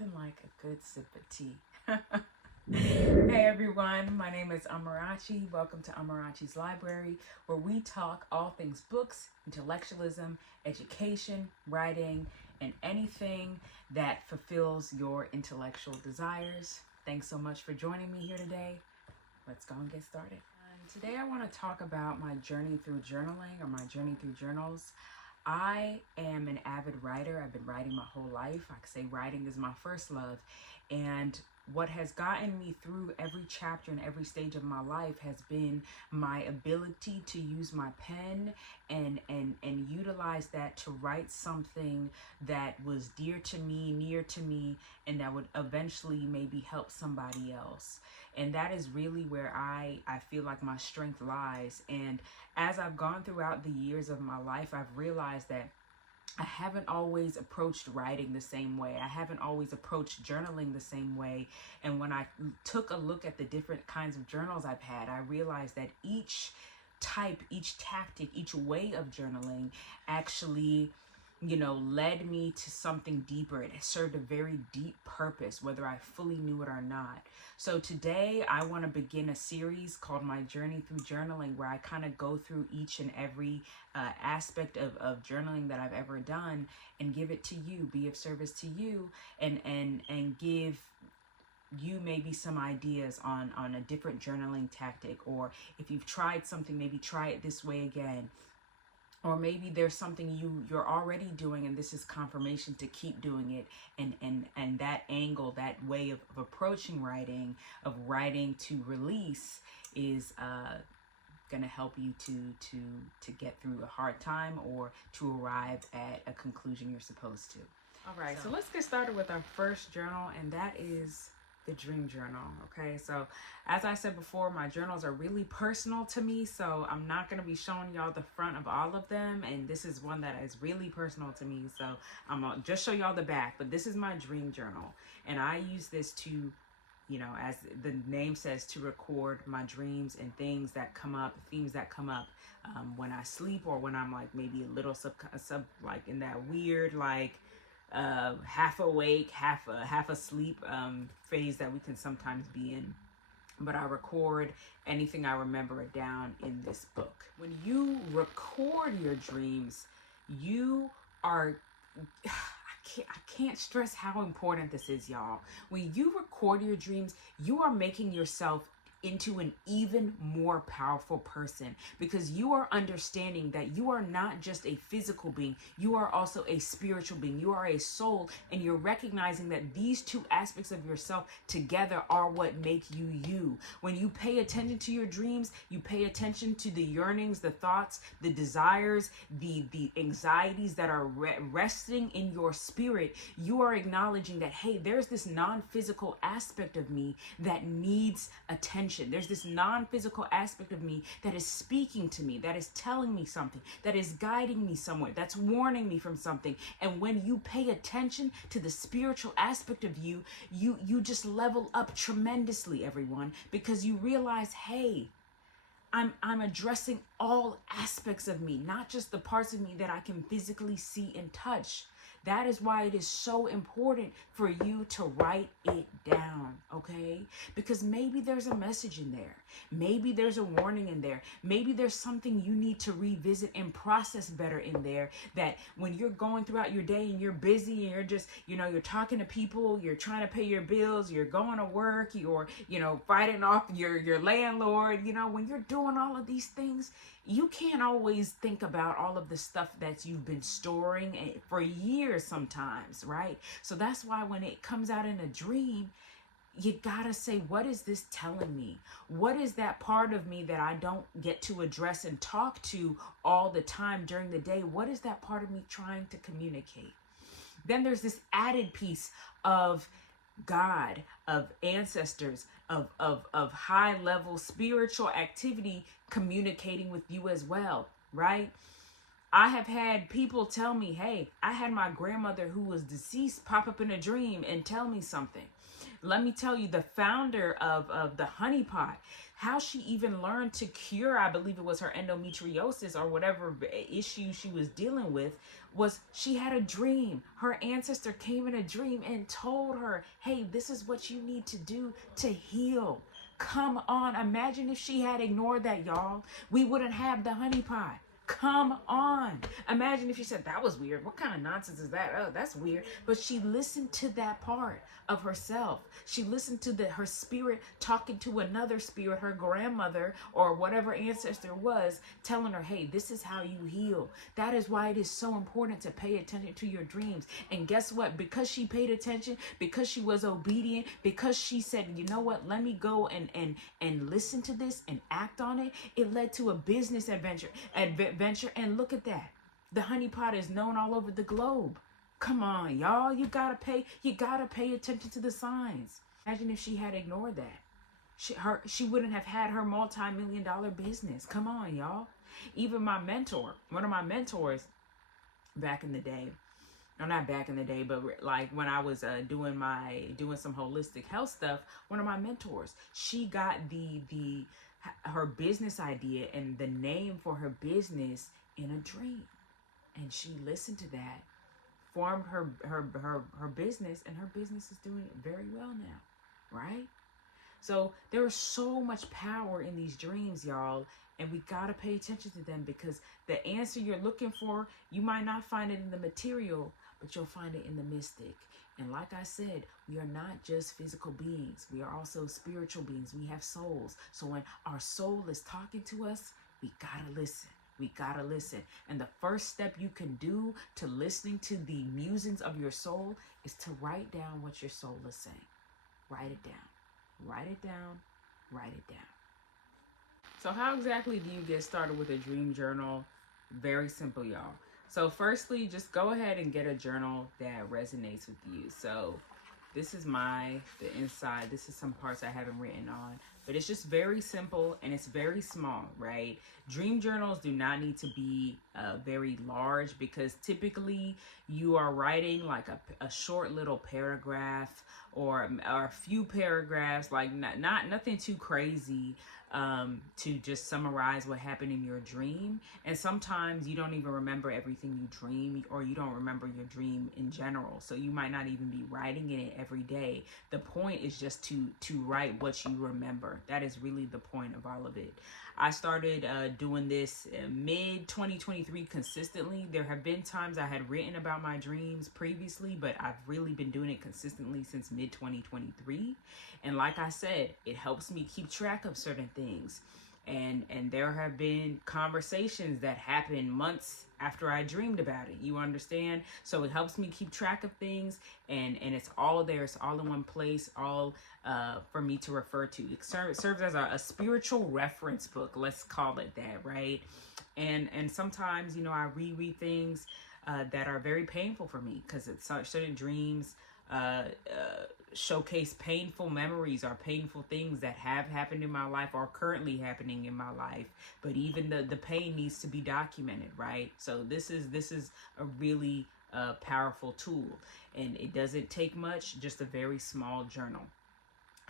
Nothing like a good sip of tea. Hey everyone, my name is Amarachi. Welcome to Amarachi's Library, where we talk all things books, intellectualism, education, writing, and anything that fulfills your intellectual desires. Thanks so much for joining me here today. Let's go and get started. Today I want to talk about my journey through journaling, or my journey through journals. I am an avid writer. I've been writing my whole life. I could say writing is my first love. And what has gotten me through every chapter and every stage of my life has been my ability to use my pen and utilize that to write something that was dear to me, near to me, and that would eventually maybe help somebody else. And that is really where I feel like my strength lies. And as I've gone throughout the years of my life, I've realized that I haven't always approached writing the same way. I haven't always approached journaling the same way. And when I took a look at the different kinds of journals I've had, I realized that each type, each tactic, each way of journaling actually led me to something deeper. It served a very deep purpose, whether I fully knew it or not. So today I want to begin a series called My Journey Through Journaling, where I kind of go through each and every aspect of journaling that I've ever done and give it to you, be of service to you, and give you maybe some ideas on a different journaling tactic, or if you've tried something, maybe try it this way again. Or maybe there's something you're already doing and this is confirmation to keep doing it, and that angle, that way of approaching writing, of writing to release, is going to help you to get through a hard time or to arrive at a conclusion you're supposed to. All right, so let's get started with our first journal, and that is the dream journal. Okay, so as I said before, my journals are really personal to me, so I'm not going to be showing y'all the front of all of them, and this is one that is really personal to me, so I'm gonna just show y'all the back. But this is my dream journal, and I use this to, as the name says, to record my dreams and things that come up, themes that come up when I sleep, or when I'm like maybe a little sub like in that weird half awake, half asleep phase that we can sometimes be in. But I record anything I remember down in this book. When you record your dreams, you are I can't stress how important this is, y'all. When you record your dreams, you are making yourself into an even more powerful person, because you are understanding that you are not just a physical being, you are also a spiritual being, you are a soul, and you're recognizing that these two aspects of yourself together are what make you you. When you pay attention to your dreams, you pay attention to the yearnings, the thoughts, the desires, the anxieties that are resting in your spirit. You are acknowledging that, hey, there's this non-physical aspect of me that needs attention. There's this non-physical aspect of me that is speaking to me, that is telling me something, that is guiding me somewhere, that's warning me from something. And when you pay attention to the spiritual aspect of you, you just level up tremendously, everyone, because you realize, hey, I'm addressing all aspects of me, not just the parts of me that I can physically see and touch. That is why it is so important for you to write it down, okay? Because maybe there's a message in there. Maybe there's a warning in there. Maybe there's something you need to revisit and process better in there, that when you're going throughout your day and you're busy and you're just, you're talking to people, you're trying to pay your bills, you're going to work, you're, fighting off your landlord, when you're doing all of these things, you can't always think about all of the stuff that you've been storing for years sometimes, right? So that's why when it comes out in a dream, you gotta say, what is this telling me? What is that part of me that I don't get to address and talk to all the time during the day? What is that part of me trying to communicate? Then there's this added piece of God, of ancestors, of high level spiritual activity communicating with you as well, right? I have had people tell me, hey, I had my grandmother who was deceased pop up in a dream and tell me something. Let me tell you, the founder of the honey pot, how she even learned to cure, I believe it was her endometriosis or whatever issue she was dealing with, was she had a dream. Her ancestor came in a dream and told her, hey, this is what you need to do to heal. Come on. Imagine if she had ignored that, y'all. We wouldn't have the honey pot. Come on. Imagine if she said, that was weird. What kind of nonsense is that? Oh, that's weird. But she listened to that part of herself. She listened to her spirit talking to another spirit, her grandmother or whatever ancestor was, telling her, hey, this is how you heal. That is why it is so important to pay attention to your dreams. And guess what? Because she paid attention, because she was obedient, because she said, you know what, let me go and listen to this and act on it, it led to a business adventure. And look at that. The honey pot is known all over the globe. Come on, y'all. You gotta pay attention to the signs. Imagine if she had ignored that. She wouldn't have had her multi-million-dollar business. Come on, y'all. Even my mentor, one of my mentors back in the day, no, not back in the day, but like when I was doing some holistic health stuff, one of my mentors, she got her business idea and the name for her business in a dream. And she listened to that, formed her business, and her business is doing very well now, right? So there is so much power in these dreams, y'all, and we got to pay attention to them, because the answer you're looking for, you might not find it in the material, but you'll find it in the mystic. And like I said, we are not just physical beings. We are also spiritual beings. We have souls. So when our soul is talking to us, we gotta listen. We gotta listen. And the first step you can do to listening to the musings of your soul is to write down what your soul is saying. Write it down. Write it down. Write it down. So how exactly do you get started with a dream journal? Very simple, y'all. So firstly, just go ahead and get a journal that resonates with you. So this is the inside. This is some parts I haven't written on, but it's just very simple and it's very small, right? Dream journals do not need to be very large, because typically you are writing like a short little paragraph or a few paragraphs, like nothing too crazy, to just summarize what happened in your dream. And sometimes you don't even remember everything you dream, or you don't remember your dream in general. So you might not even be writing in it every day. The point is just to write what you remember. That is really the point of all of it. I started doing this mid 2023 consistently. There have been times I had written about my dreams previously, but I've really been doing it consistently since mid 2023. And like I said, it helps me keep track of certain things. And there have been conversations that happened months after I dreamed about it. You understand? So it helps me keep track of things, and it's all there. It's all in one place, all for me to refer to. It serves as a spiritual reference book. Let's call it that, right? And sometimes, I reread things that are very painful for me, because it's certain dreams showcase painful memories or painful things that have happened in my life or currently happening in my life. But even the pain needs to be documented, right? So this is a really powerful tool, and it doesn't take much, just a very small journal.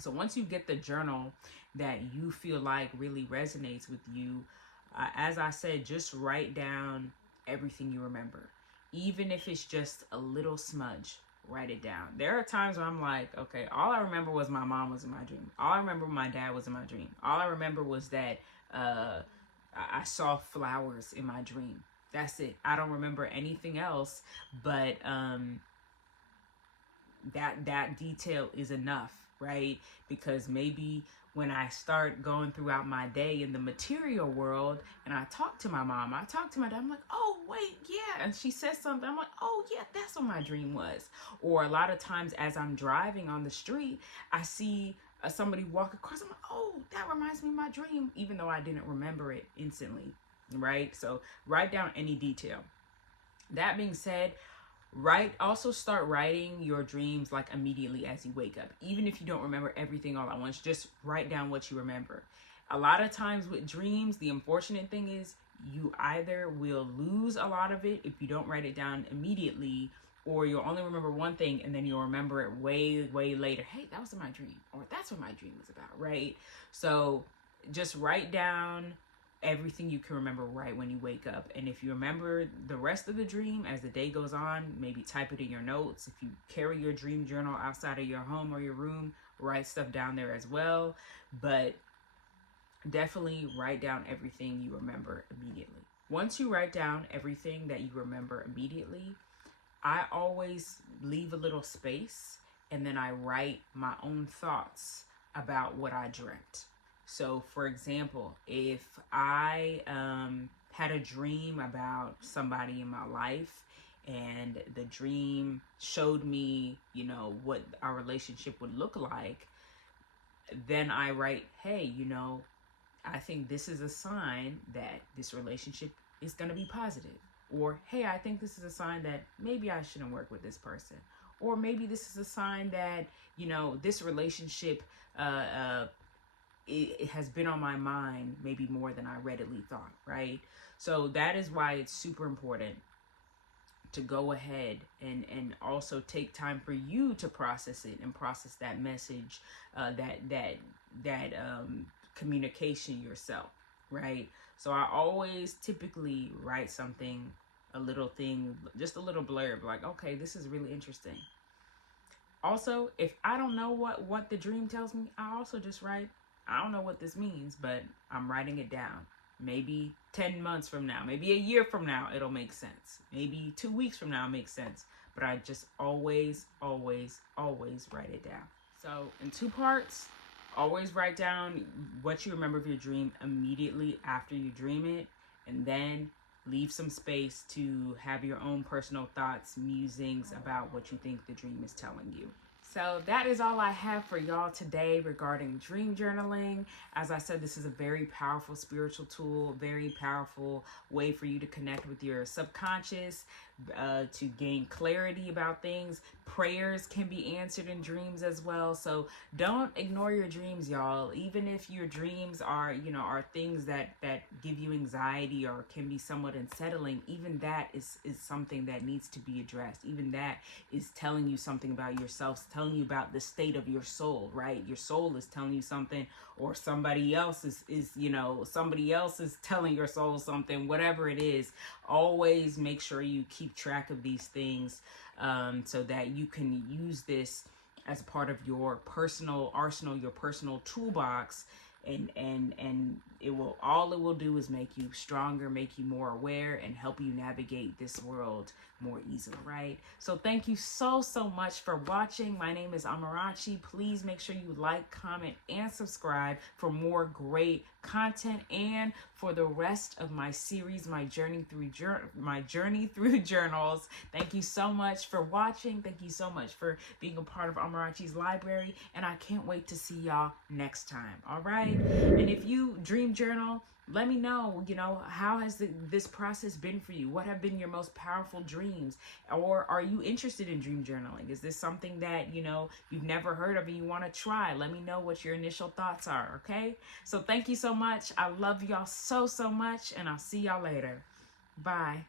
So once you get the journal that you feel like really resonates with you, as I said, just write down everything you remember. Even if it's just a little smudge, write it down. There are times where I'm like, okay, all I remember was my mom was in my dream. All I remember my dad was in my dream. All I remember was that I saw flowers in my dream. That's it. I don't remember anything else, but that detail is enough, right? Because maybe when I start going throughout my day in the material world and I talk to my mom, I talk to my dad, I'm like, oh, wait, yeah. And she says something, I'm like, oh, yeah, that's what my dream was. Or a lot of times as I'm driving on the street, I see somebody walk across, I'm like, oh, that reminds me of my dream, even though I didn't remember it instantly, right? So write down any detail. That being said, also start writing your dreams like immediately as you wake up. Even if you don't remember everything all at once, just write down what you remember. A lot of times with dreams, the unfortunate thing is you either will lose a lot of it if you don't write it down immediately, or you'll only remember one thing and then you'll remember it way later. Hey, that was my dream, or that's what my dream was about, right? So just write down everything you can remember right when you wake up. And if you remember the rest of the dream as the day goes on, maybe type it in your notes. If you carry your dream journal outside of your home or your room, write stuff down there as well. But definitely write down everything you remember immediately. Once you write down everything that you remember immediately, I always leave a little space and then I write my own thoughts about what I dreamt. So, for example, if I had a dream about somebody in my life and the dream showed me, what our relationship would look like, then I write, hey, I think this is a sign that this relationship is going to be positive. Or, hey, I think this is a sign that maybe I shouldn't work with this person. Or maybe this is a sign that, this relationship it has been on my mind maybe more than I readily thought, right? So that is why it's super important to go ahead and also take time for you to process it and process that message, that communication yourself, right? So I always typically write something, a little thing, just a little blurb, like, okay, this is really interesting. Also, if I don't know what the dream tells me, I also just write, I don't know what this means, but I'm writing it down. Maybe 10 months from now, maybe a year from now, it'll make sense. Maybe 2 weeks from now, it makes sense. But I just always write it down. So in 2 parts, always write down what you remember of your dream immediately after you dream it, and then leave some space to have your own personal thoughts, musings about what you think the dream is telling you. So that is all I have for y'all today regarding dream journaling. As I said, this is a very powerful spiritual tool, very powerful way for you to connect with your subconscious, to gain clarity about things. Prayers can be answered in dreams as well. So don't ignore your dreams, y'all. Even if your dreams are, are things that give you anxiety or can be somewhat unsettling, even that is something that needs to be addressed. Even that is telling you something about yourself, telling you about the state of your soul, right? Your soul is telling you something, or somebody else is somebody else is telling your soul something, whatever it is. Always make sure you keep track of these things, so that you can use this as part of your personal arsenal, your personal toolbox, and it will do is make you stronger, make you more aware, and help you navigate this world more easily, right? So thank you so much for watching. My name is Amarachi. Please make sure you like, comment, and subscribe for more great content and for the rest of my series, my journey through journals. Thank you so much for watching. Thank you so much for being a part of Amarachi's library, and I can't wait to see y'all next time. All right. And if you dream journal, let me know, how has this process been for you? What have been your most powerful dreams? Or are you interested in dream journaling? Is this something that, you've never heard of and you want to try? Let me know what your initial thoughts are, okay? So thank you so much. I love y'all so much, and I'll see y'all later. Bye.